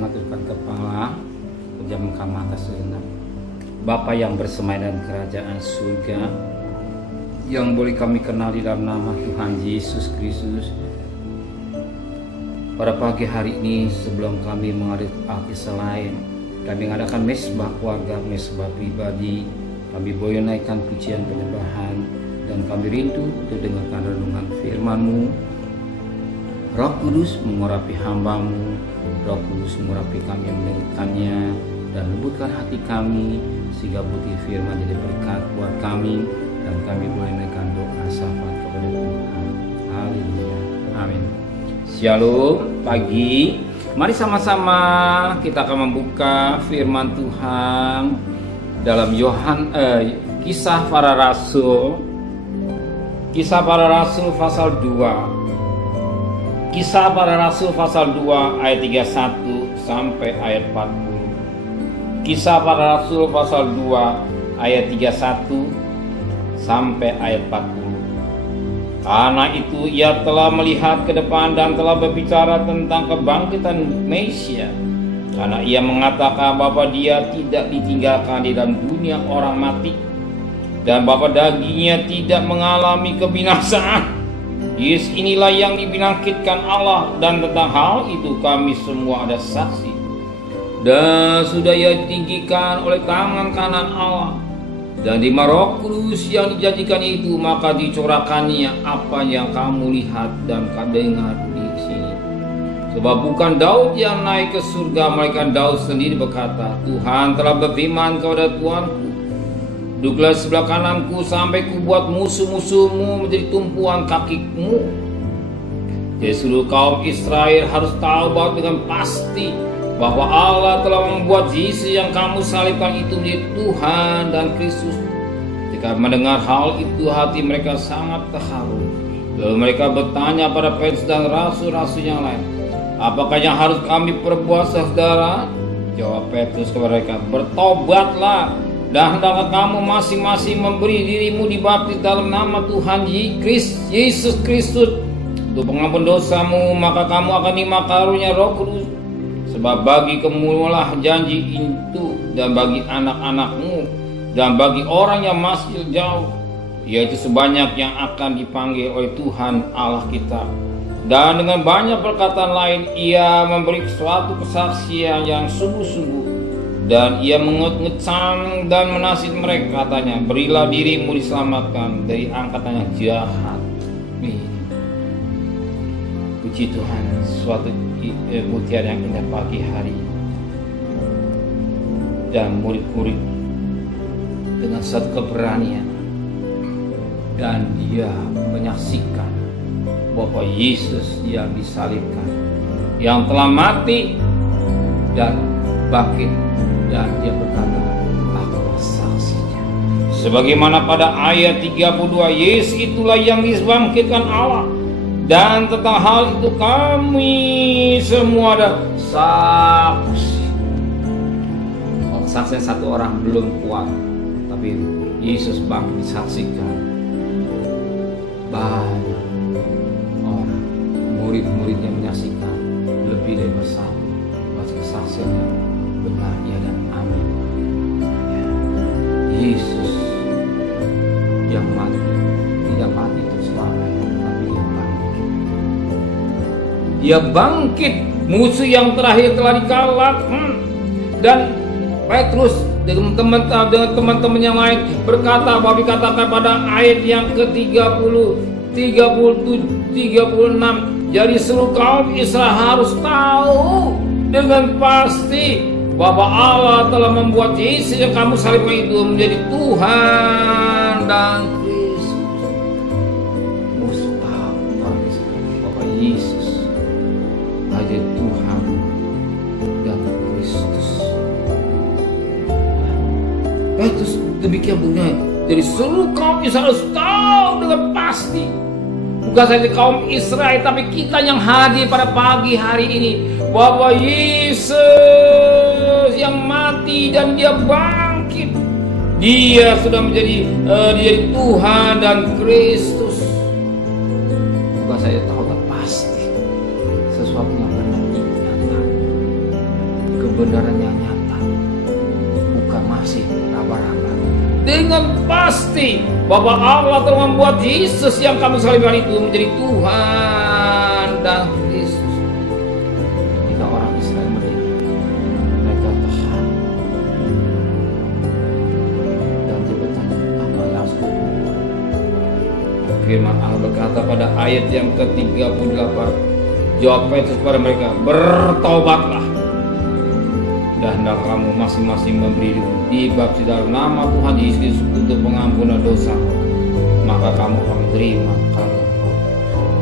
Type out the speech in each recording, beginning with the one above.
bersama tundukkan kepala, pejamkan mata sejenak. Bapa yang bersemayam dalam kerajaan surga, yang boleh kami kenal di dalam nama Tuhan Yesus Kristus. Pada pagi hari ini sebelum kami mengadakan Alkisah lain, kami mengadakan mesbah keluarga, mesbah pribadi, kami boleh naikkan pujian penyembahan, dan kami rindu untuk dengarkan renungan firman-Mu. Roh Kudus mengurapi hamba-Mu, Roh Kudus mengurapi kami yang mendengarkannya, dan lembutkan hati kami sehingga butir firman jadi berkat buat kami, dan kami boleh naikkan doa syafaat kepada Tuhan. Haleluya, amin. Shalom, pagi. Mari sama-sama kita akan membuka firman Tuhan dalam Kisah Para Rasul. Kisah Para Rasul pasal 2. Kisah Para Rasul pasal 2 ayat 31 sampai ayat 40. Kisah Para Rasul pasal 2 ayat 31 sampai ayat 40. Karena itu ia telah melihat ke depan dan telah berbicara tentang kebangkitan Mesia. Karena ia mengatakan bahwa dia tidak ditinggalkan di dalam dunia orang mati, dan bahwa dagingnya tidak mengalami kebinasaan. Yesus inilah yang dibangkitkan Allah, dan tentang hal itu kami semua ada saksi. Dan sudah ia ditinggikan oleh tangan kanan Allah, dan di Roh Kudus yang dijanjikan itu, maka dicurahkannya apa yang kamu lihat dan dengar di sini. Sebab bukan Daud yang naik ke surga, melainkan Daud sendiri berkata, Tuhan telah berfirman kepada Tuanku, duduklah sebelah kananku sampai kubuat musuh-musuhmu menjadi tumpuan kakimu. Jadi seluruh kaum Israel harus tahu bahwa dengan pasti bahwa Allah telah membuat Yesus yang kamu salibkan itu menjadi Tuhan dan Kristus. Jika mendengar hal itu, hati mereka sangat terharu. Lalu mereka bertanya pada Petrus dan rasul-rasul yang lain, apakah yang harus kami perbuat, saudara? Jawab Petrus kepada mereka, bertobatlah, dan hendaklah kamu masing-masing memberi dirimu dibaptis dalam nama Tuhan Yesus Kristus untuk pengampun dosamu, maka kamu akan terima karunia Roh Kudus. Sebab bagi kemulah janji itu, dan bagi anak-anakmu, dan bagi orang yang masih jauh, yaitu sebanyak yang akan dipanggil oleh Tuhan Allah kita. Dan dengan banyak perkataan lain, ia memberi suatu kesaksian yang sungguh-sungguh. Dan ia mengecam dan menasihati mereka, katanya, berilah dirimu diselamatkan dari angkatan yang jahat. Puji Tuhan, suatu buktian yang indah pagi hari, dan murid-murid dengan satu keberanian, dan dia menyaksikan bahwa Yesus yang disalibkan, yang telah mati dan bangkit, dan dia berkata, akulah saksinya. Sebagaimana pada ayat 32, Yesus itulah yang dibangkitkan Allah, dan tentang hal itu kami semua ada saksi. Saksinya satu orang belum kuat, tapi Yesus bangkit disaksikan. Banyak orang, murid-muridnya menyaksikan, lebih dari bersatu. Bahwa kesaksiannya benar, ya dan amin. Yesus yang mati tidak mati terus selamanya, tapi dia bangkit. Dia bangkit, musuh yang terakhir telah dikalahkan. Dan Petrus dengan teman-teman yang lain berkata, bahwa dikatakan pada ayat yang ke-30, 37, 36, jadi seluruh kaum Israel harus tahu dengan pasti bahwa Allah telah membuat Yesus yang kamu salibkan itu menjadi Tuhan dan Kristus. Mustahil bahwa Yesus ada Tuhan dan Kristus. Petrus demikian bunyi. Jadi seluruh kaum Israel harus tahu dengan pasti. Bukan saja kaum Israel, tapi kita yang hadir pada pagi hari ini, bahwa Yesus yang mati dan dia bangkit, dia sudah menjadi Tuhan dan Kristus. Bukan saya tahu, tapi pasti sesuatu yang benar nyata. kebenaran yang nyata, bukan masih raba-raba. Dengan pasti Bapa Allah telah membuat Yesus yang kamu salibkan itu menjadi Tuhan dan Kristus. Ketika orang Israel mereka tahan dan dia bertanya, apa yang harus kubuat? Firman Allah berkata pada ayat yang ke-38, jawab Petrus kepada mereka, bertobatlah dan hendaklah kamu masing-masing memberi dibaptis dalam nama Tuhan Yesus untuk pengampunan dosa, maka kamu akan menerima karunia Roh.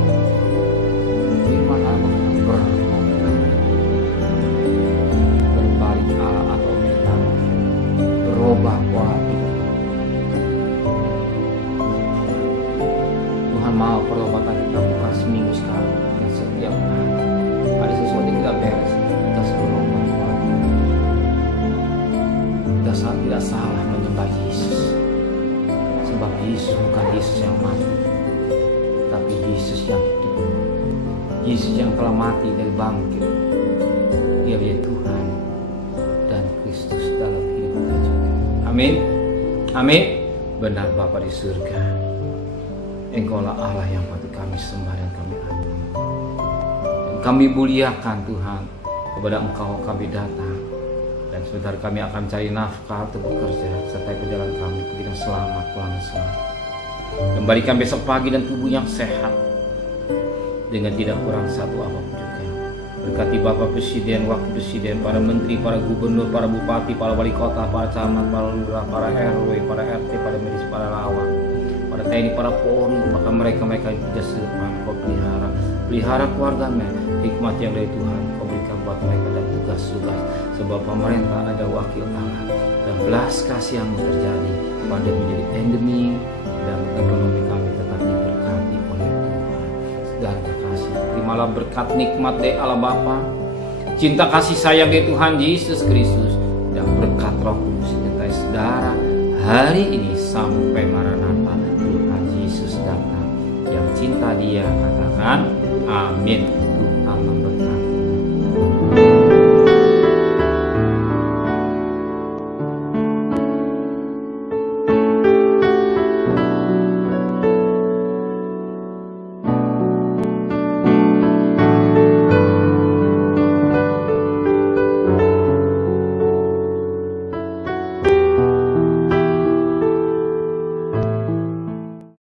Firman Allah berkata, bertobat, berbalik Allah atau metamorfosis, berubah pola hidup. Tuhan mau pertobatan kita bukan seminggu sekali, dan setiap hari. Ada sesuatu yang kita beres, kita sebelum pola hidup. Kita tidak salah menyembah Yesus, sebab Yesus bukan Yesus yang mati, tapi Yesus yang hidup, Yesus yang telah mati dan bangkit. Dia Tuhan dan Kristus dalam hidup kita juga. Amin. Amin. Benar Bapa di surga, Engkaulah Allah yang patut kami sembah dan kami agung. Kami muliakan Tuhan, kepada Engkau kami datang. Dan sebentar kami akan cari nafkah untuk bekerja, serta perjalanan kami pergi dengan selamat, pulang selamat. Kembalikan besok pagi dan tubuh yang sehat, dengan tidak kurang satu apapun juga. Berkati Bapak Presiden, Wakil Presiden, para Menteri, para Gubernur, para Bupati, para Wali Kota, para Camat, para Lurah, para RW, para RT, para medis, para lawan, para TNI, para Polri, maka mereka yang tidak sedepan Kau pelihara keluarganya, hikmat yang dari Tuhan Kau berikan buat mereka dan tugas-tugas, sebab pemerintah ada wakil Allah dan belas kasihan terjadi, pandemi menjadi endemi dan ekonomi kami tetap diberkati oleh Tuhan. Segala kasih, terimalah berkat nikmat dari Allah Bapa, cinta kasih sayang dari Tuhan Yesus Kristus, dan berkat Roh Kudus sertai saudara hari ini sampai Maranatha Tuhan Yesus datang. Yang cinta Dia katakan amin.